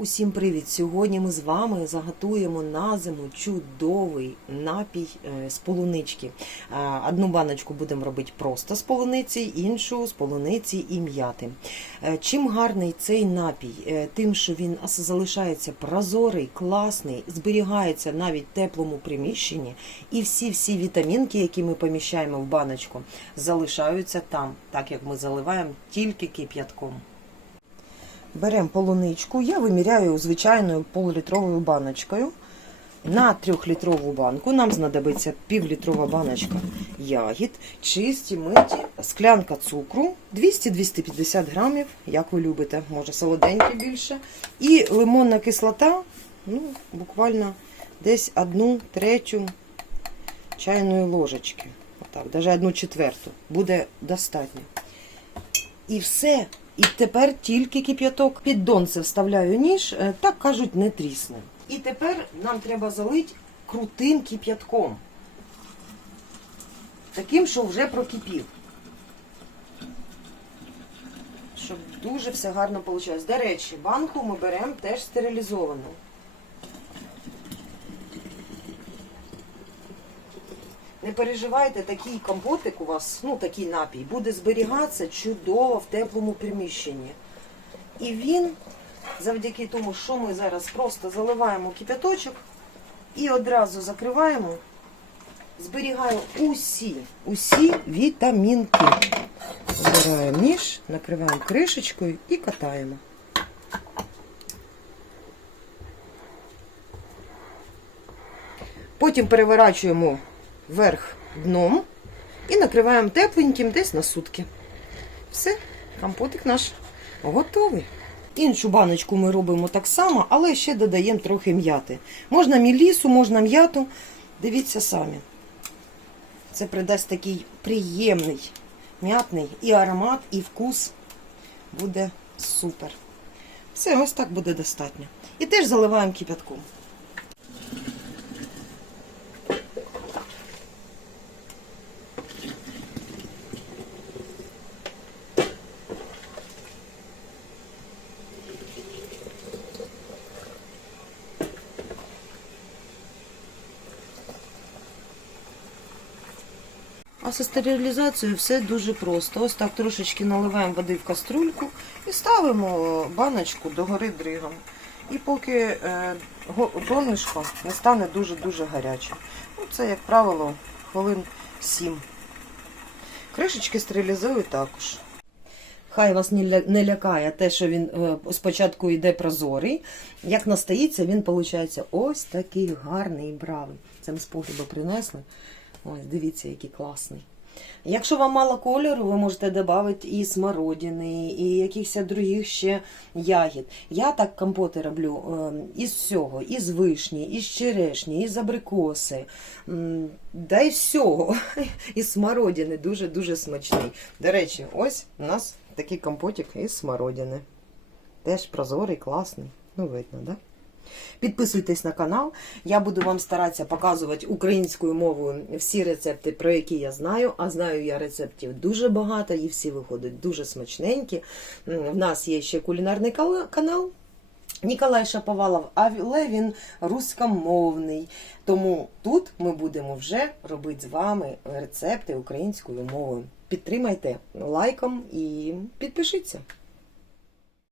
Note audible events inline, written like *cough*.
Усім привіт! Сьогодні ми з вами заготуємо на зиму чудовий напій е, з полунички. Е, Одну баночку будемо робити просто з полуниці, іншу з полуниці і м'яти. Е, Чим гарний цей напій? Тим, що він залишається прозорий, класний, зберігається навіть в теплому приміщенні, і всі-всі вітамінки, які ми поміщаємо в баночку, залишаються там, так як ми заливаємо тільки кип'ятком. Беремо полуничку, я виміряю звичайною полулітровою баночкою. На трьохлітрову банку нам знадобиться півлітрова баночка ягід, чисті, миті, склянка цукру, 200-250 грамів, як ви любите, може солоденьке більше. І лимонна кислота, ну, буквально десь одну третю чайної ложечки. Отак, навіть одну четверту. Буде достатньо. І все. І тепер тільки кип'яток. Під донце вставляю ніж, е, так кажуть, не трісне. І тепер нам треба залити крутим кип'ятком. Таким, що вже прокипів. Щоб дуже все гарно вийшло. До речі, банку ми беремо теж стерилізовану. Не переживайте, такий компотик у вас, ну такий напій, буде зберігатися чудово в теплому приміщенні. І він, завдяки тому, що ми зараз просто заливаємо кипяточок і одразу закриваємо, зберігає усі, усі вітамінки. Збираємо ніж, накриваємо кришечкою і катаємо. Потім переворачуємо вверх дном і накриваємо тепленьким десь на сутки. Все, компотик наш готовий. Іншу баночку ми робимо так само, але ще додаємо трохи м'яти. Можна мілісу, можна м'яту. Дивіться самі. Це придасть такий приємний м'ятний і аромат, і вкус. Буде супер. Все, ось так буде достатньо. І теж заливаємо кипятком. А зі стерилізацією все дуже просто. Ось так трошечки наливаємо води в каструльку і ставимо баночку догори дригом. І поки е, донышко не стане дуже-дуже гарячим. Ну, це, як правило, хвилин 7. Кришечки стерилізую також. Хай вас не лякає те, що він е, спочатку йде прозорий. Як настоїться, він виходить ось такий гарний і бравий. Це ми з погреба принесли. Ось, дивіться, який класний. Якщо вам мало кольору, ви можете додати і смородини, і якихось других ще ягід. Я так компоти роблю е, із всього, із вишні, із черешні, із абрикоси, да й всього. *laughs* Із смородини дуже-дуже смачний. До речі, ось у нас такий компотик із смородини. Теж прозорий, класний. Ну, видно, да? Підписуйтесь на канал. Я буду вам старатися показувати українською мовою всі рецепти, про які я знаю. А знаю я рецептів дуже багато і всі виходять дуже смачненькі. В нас є ще кулінарний канал. Ніколай Шаповалов, але він рускомовний. Тому тут ми будемо вже робити з вами рецепти українською мовою. Підтримайте лайком і підпишіться.